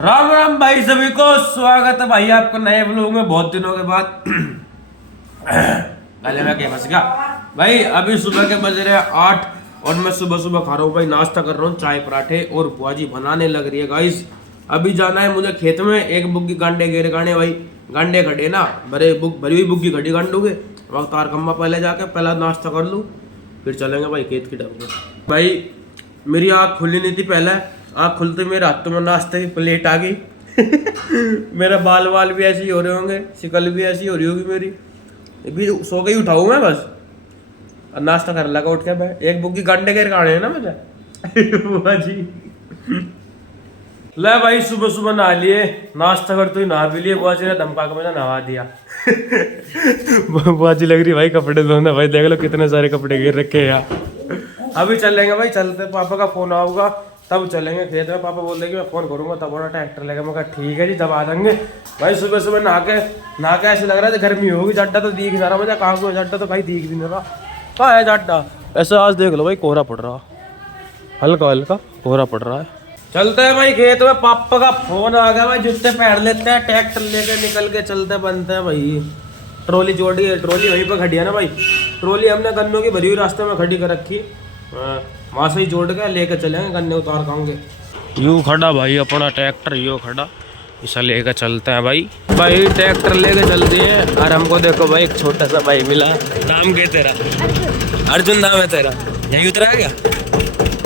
राम राम भाई, सभी को स्वागत है भाई आपको नए ब्लॉग में। बहुत दिनों के बाद गले में क्या फंस गया भाई। अभी सुबह के बज रहे हैं 8 और मैं सुबह सुबह खा रहा हूँ भाई, नाश्ता कर रहा हूँ, चाय पराठे और बुआ जी बनाने लग रही है गाइस। अभी जाना है मुझे खेत में, एक बुग्गी गांडे घेरे गाने भाई, गांडे खड़े ना भरी हुई बुग्गी खड़ी गांडू के वक्त तार खम्बा पहले जाके पहला नाश्ता कर लूँ, फिर चलेंगे भाई खेत की तरफ। भाई मेरी आँख खुली नहीं थी, पहले आँख खुलते मेरे हाथों में नाश्ते की प्लेट आ गई मेरा बाल भी ऐसे ही हो रहे होंगे, शिकल भी ऐसी हो रही होगी मेरी। अभी सो गई उठाऊँ मैं बस और नाश्ता कर लगा उठ के। मैं एक बुग्गी गंडे के खाने है ना मुझे बुआ जी। ले भाई सुबह सुबह नहा लिए, नाश्ता कर तो ही नहा भी लिए। बुआ जी ने धमका के मुझे नहा दिया बुआ जी लग रही भाई कपड़े धोने, भाई देख लो कितने सारे कपड़े गिर रखे हैं यहाँ। अभी चलेंगे भाई, चलते पापा का फोन आऊगा तब चलेंगे खेत में। पापा बोल रहे कि मैं फोन करूंगा तब बड़ा ट्रैक्टर लेगा। मैं कहा ठीक है जी, तब आ जाएंगे भाई। सुबह सुबह नहा के ऐसे लग रहा था गर्मी होगी, जड्डा तो दिख रहा मुझे। कहाँ को जड्डा तो भाई दिख भी नहीं रहा, कहाँ है जड्डा। ऐसे आज देख लो भाई कोहरा पड़ रहा, हल्का हल्का कोहरा पड़ रहा है। चलते हैं भाई खेत में, पापा का फोन आ गया भाई। जूते पहन लेते हैं, ट्रैक्टर लेके निकल के चलते बनते हैं भाई। ट्रॉली जोड़ी है, ट्रॉली वहीं पर खड़ी है ना भाई। ट्रॉली हमने गन्नों की भरी हुई रास्ते में खड़ी कर रखी, वहाँ से ही जोड़ के लेके चलेंगे, गन्ने उतार खाऊंगे। यूँ खड़ा भाई अपना ट्रैक्टर, यूँ खड़ा, इसे लेके चलते हैं भाई। भाई ट्रैक्टर लेके चलते हैं और हमको देखो भाई एक छोटा सा भाई मिला। नाम क्या तेरा? अर्जुन नाम है तेरा? यहीं उतरा क्या?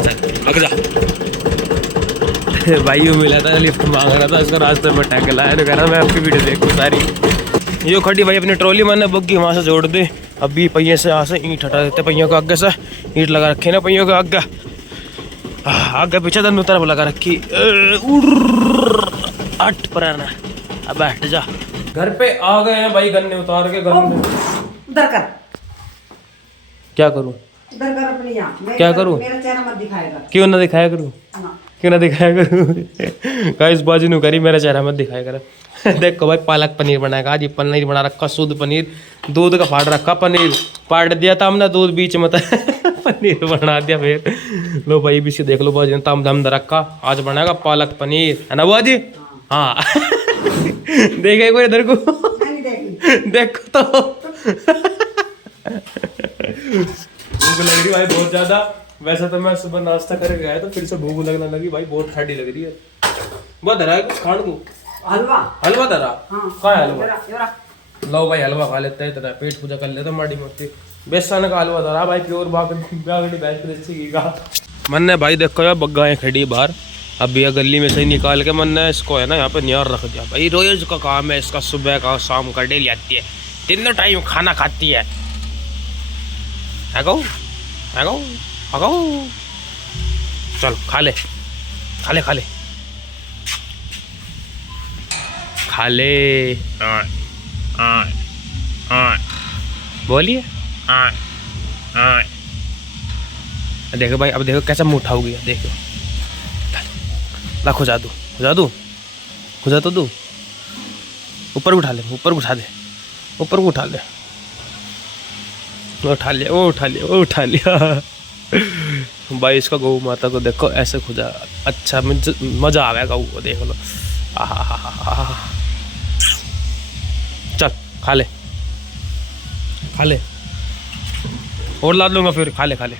चल जा भाई। यूँ मिला था, लिफ्ट मांग रहा था, उसको रास्ते में टैग लाया तो कह रहा मैं आपकी वीडियो देखूँ सारी। यो खड़ी भाई अपनी ट्रॉली, मैंने बुग्गी वहाँ से जोड़ दे। अभी पहिए से यहाँ से ईंट हटा देते, पहियों को आगे से ईंट लगा रखे ना, पहियों के आगे आगे पीछे दोनों तरफ लगा रखी। हट पर ना, अब बैठ जा। घर पे आ गए हैं भाई, गन्ने उतार के। गन्ने उधर कर, क्या करूं? उधर कर अपनी यहाँ। क्या करूं? मेरा चेहरा मत दिखाएगा। क्यों ना दिखाया करूं? क्यों ना दिखाया करूं? गाइस बाजी नु करी, मेरा चेहरा मत दिखाया कर। देखो भाई पालक पनीर बनाएगा आज। ये पनीर बना रखा, शुद्ध पनीर, दूध का फाड़ रखा, पनीर फाड़ दिया था हमने, दूध बीच में था पनीर बना दिया। फिर लो भाई भी देख लो बाजी ने ताम दम रखा, आज बनाएगा पालक पनीर, है ना बाजी? हाँ देखे कोई इधर को देखो तो भूख लग रही भाई बहुत ज्यादा। वैसे तो मैं सुबह नाश्ता करके गया तो फिर से भूख लगने लगी भाई, बहुत ठंडी लग रही है। बहुत धरा है कुछ खान को? हलवा, हलवा धरा? कहाँ है हलवा? लो भाई हलवा खा लेते हैं, तेरा पेट पूजा कर लेते माड़ी मोटी। बेसन का हलवा धरा भाई, प्योर बागड़ी बैठ का। मैंने भाई देखो यार बग्गाएं खड़ी बाहर, अब यह गली में से ही निकाल के मैंने इसको है ना यहाँ पे नियर रख दिया भाई। रोज का काम है इसका, सुबह का शाम का डेली आती है, तीनों टाइम खाना खाती है। आगो आगो आगो, चल खा ले खा ले खा ले खा ले। बोलिए देखो भाई, अब देखो कैसा मुँह उठाओगी, देखो ला खुजा दू, खुजा दू, खुजा तो दू। ऊपर उठा ले, ऊपर उठा दे, ऊपर उठा ले, उठा लिया, वो उठा लिया, वो उठा लिया भाई। इसका गौ माता को देखो ऐसे खुजा, अच्छा मजा आ गया गऊ को, देख लो। चल खा ले खा ले, और ला लूंगा फिर, खा ले खा ले।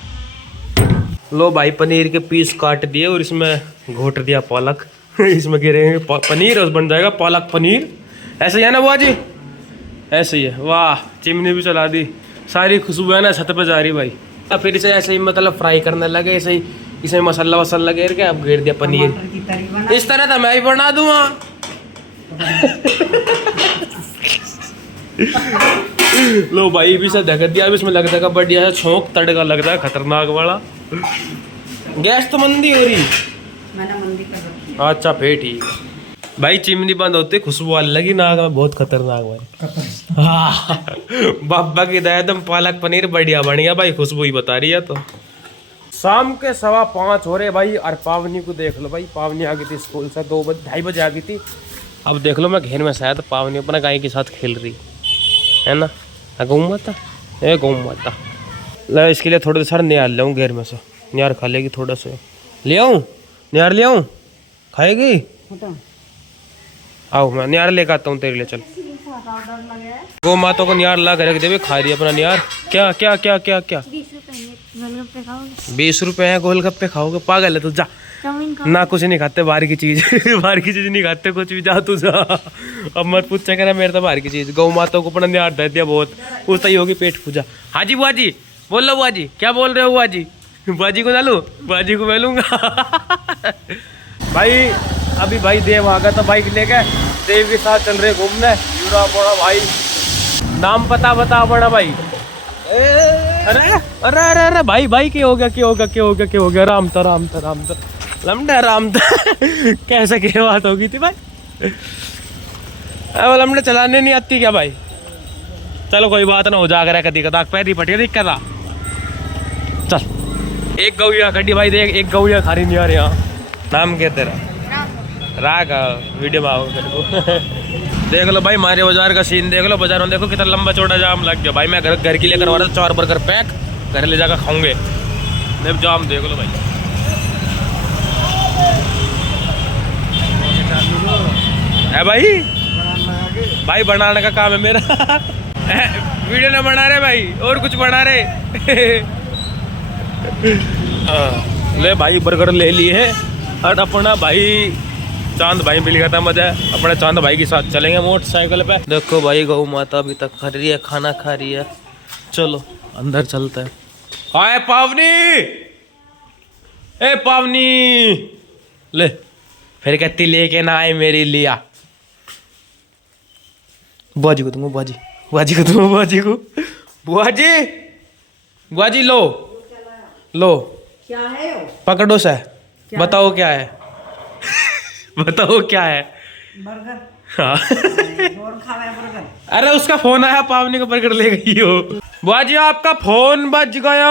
लो भाई पनीर के पीस काट दिए और इसमें घोट दिया पालक इसमें गिरेंगे पनीर और बन जाएगा पालक पनीर। ऐसे ही है ना बुआ जी? ऐसे ही है। वाह, चिमनी भी चला दी, सारी खुशबू है ना छत पे जा रही भाई। अब फिर इसे ऐसे ही मतलब फ्राई करने लगे, ऐसे ही इसमें मसाला वसाला घेर के अब घेर दिया पनीर। इस तरह तो मैं भी बना दूंगा लो भाई भी से ढक दिया। अब इसमें लग जाएगा बढ़िया छोंक, तड़का लगता है खतरनाक वाला। गैस तो मंदी हो रही, मैंने मंदी कर रखी। अच्छा फिर ठीक है भाई। चिमनी बंद होती, खुशबू आने लगी नाक में, बहुत खतरनाक भाई। हाँ बाबा की दया, एकदम पालक पनीर बढ़िया बन गया भाई, खुशबू ही बता रही है। तो शाम के 5:15 हो रहे भाई, और पावनी को देख लो भाई। पावनी आ गई थी स्कूल से 2-2:30 बजे आ गई थी। अब देख लो मैं घेर में शायद पावनी अपना गाय के साथ खेल रही है ना। गौ माता, ए गौ माता। ला इसके लिए थोड़े सारे निहार ले आऊँ घेर में से, निहार खा लेगी थोड़ा सा। ले आऊँ निहार, ले आऊँ, खाएगी? आओ मैं नियार लेकर आता हूँ तेरे लिए, चल। गौ माता को नियार ला कर रख दे, खा रही है अपना नियार। क्या क्या क्या क्या क्या 20 रुपए है, गोलगप्पे खाओगे? पागल है तू, जा ना, कुछ नहीं खाते बाहर की चीज बाहर की चीज नहीं खाते कुछ भी, जा तू जा। अब मत पूछ क्या मेरे तो बाहर की चीज। गौ माता को अपना नियार दे दिया बहुत, उससे ही होगी पेट पूजा। हाजी बुआ जी बोल लो, बुआ जी क्या बोल रहे हो? बुआ जी, बुआ जी को ना लूं, बुआ जी को मैं लूंगा। भाई अभी भाई देव आ गया था बाइक लेके, देव के साथ चल रहे घूमने। यूरा बड़ा भाई, नाम पता बता बड़ा भाई। अरे अरे अरे अरे भाई भाई क्या हो गया, क्या हो गया, क्या हो गया, क्या हो गया? राम था राम था राम था लमडा राम था। कैसे क्या बात होगी थी भाई? अब लमडा चलाने नहीं आती क्या भाई? चलो कोई बात ना, हो जाकर कदी कदा पैरी पटिया दिक्कत आ। चल एक गौया खड़ी भाई, देख एक गौया खा रही नहीं आ रही। यहाँ नाम क्या तेरा? राग। वीडियो में आओ मेरे को। देख लो भाई मारे बाजार का सीन, देख लो बाजार में, देखो कितना लंबा चौड़ा जाम लग गया भाई। मैं घर के लिए करवा रहा था 4 बर्गर पैक, घर ले जाकर खाऊंगे। देख जाम देख लो भाई। है भाई, भाई बनाने का काम है मेरा। वीडियो ना बना रहे भाई, और कुछ बना रहे। हाँ ले भाई बर्गर ले लिए है, और अपना भाई चांद भाई मिल गया था, मजा है। अपने चांद भाई के साथ चलेंगे मोटरसाइकिल पे। देखो भाई गौ माता अभी तक खा रही है, खाना खा रही है। चलो अंदर चलते हैं। हाय पावनी, ए पावनी ले, फिर कहती लेके ना आए मेरे लिया। बुआ जी को दूंगा, बुआ जी, बुआ जी को दूंगा, बुआ जी को। बुआ जी, बुआ जी लो लो, क्या है वो? पकड़ो से, बताओ क्या है? बताओ क्या है? बर्गर। हाँ। और खावा है बर्गर। अरे उसका फोन आया, पावनी का बर्गर ले गई हो। बुआ जी आपका फोन बज गया।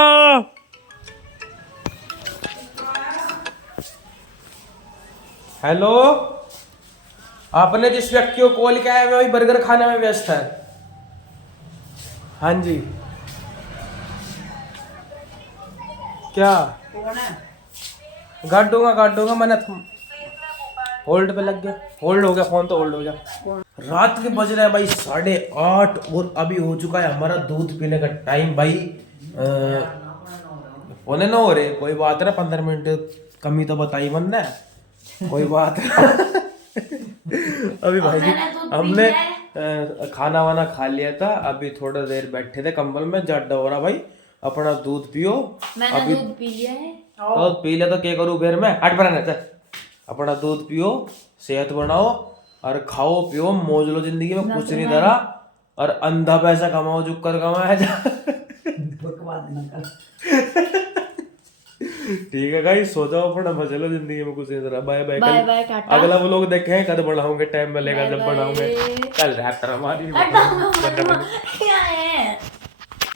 हेलो, आपने जिस व्यक्ति को कॉल किया है वही बर्गर खाने में व्यस्त है। हाँ जी, क्या कौन है? काट दूंगा मैंने। होल्ड पे लग गया, होल्ड हो गया फोन, तो होल्ड हो गया। रात के बज रहे हैं भाई 8:30, और अभी हो चुका है हमारा दूध पीने का टाइम भाई। होने ना हो रहे, कोई बात ना, 15 मिनट कमी तो बताई मन ने, कोई बात। अभी भाई हमने खाना वाना खा लिया था, अभी थोड़ा देर बैठे थे कंबल में, जड्डा हो रहा भाई। अपना दूध पियो। मैंने अभी दूध पी लिया है। तो पी लिया तो क्या करूँ फिर मैं? हट पर चल, अपना दूध पियो, सेहत बनाओ, और खाओ पियो, मौज लो, जिंदगी में कुछ नहीं धरा। और अंधा पैसा कमाओ, जो कर कमाया जा। ठीक है गाइस, सो जाओ अपना, मजे लो, जिंदगी में कुछ नहीं धरा। Bye bye, bye bye, tata. अगला वो लोग देखे हैं, कद बढ़ाऊंगे, टाइम मिलेगा जब बढ़ाऊंगे। कल रैप हमारी क्या है?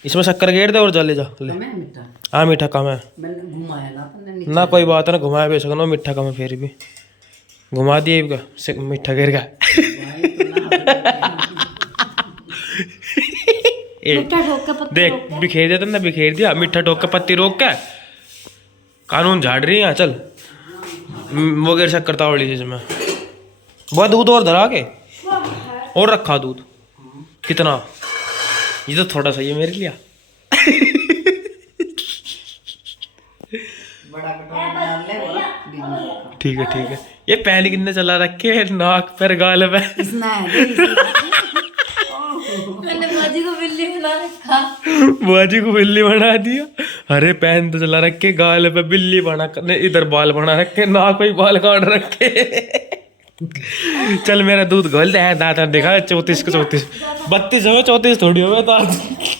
इसमें शक्कर गेर दे और जले जा ले। मैं मीठा। हाँ मीठा कम है मैंने घुमाया ना अपने नीचे। ना, कोई बात ना, घुमाया भी सकना, मीठा कम है फिर भी घुमा दिए मीठा गिर गया। मीठा ठोक के पत्ती देख रोक के। बिखेर देता ना, बिखेर दिया। मीठा ठोक के पत्ती रोक के कानून झाड़ रही है। चल वो गिर शक्कर तावड़ी जिसमें बहुत दूध और धरा के और रखा दूध। कितना? ये तो थोड़ा सा ही है मेरे लिए। बड़ा कटोरा डाल ले बोला बीच में। ठीक है ठीक है। ये पहले कितने चला रखे नाक पर गाल पे। इसना है मैंने बाजी को बिल्ली बना रखा। बुआजी को बिल्ली बना दिया। अरे पहन तो चला रखे, गाल पे बिल्ली बना करने, इधर बाल बना रखे, नाक पे बाल काट रखे। चल मेरा दूध घोल दे, दांत दिखा। 34 को 34 32 हो, 34 थोड़ी हो तो आज।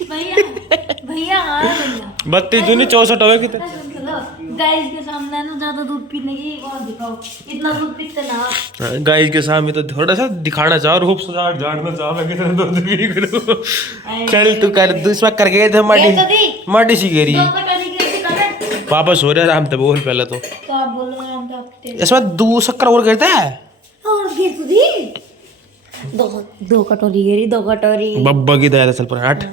भैया भैया हाँ भैया 32 दूनी 64 हो कितने। गाइस के सामने ना ज्यादा दूध पीने की और दिखाओ, इतना दूध पीते ना। गाइस के सामने तो थोड़ा सा दिखाना चाहो, रूप सजावट झाड़ना चाहो, मैं कितना दूध पी करूं। चल तू कर, दूसरा कर गए थे माटी सी घेरी। वापस हो रहा है, आराम से बोल पहले तो आप बोल रहे हैं आपके इसमें 2 शक्कर और गिरता है। और गिर तो दी। दो कटोरी गिरी, 2 कटोरी। बब्बा की दया चल पर हट।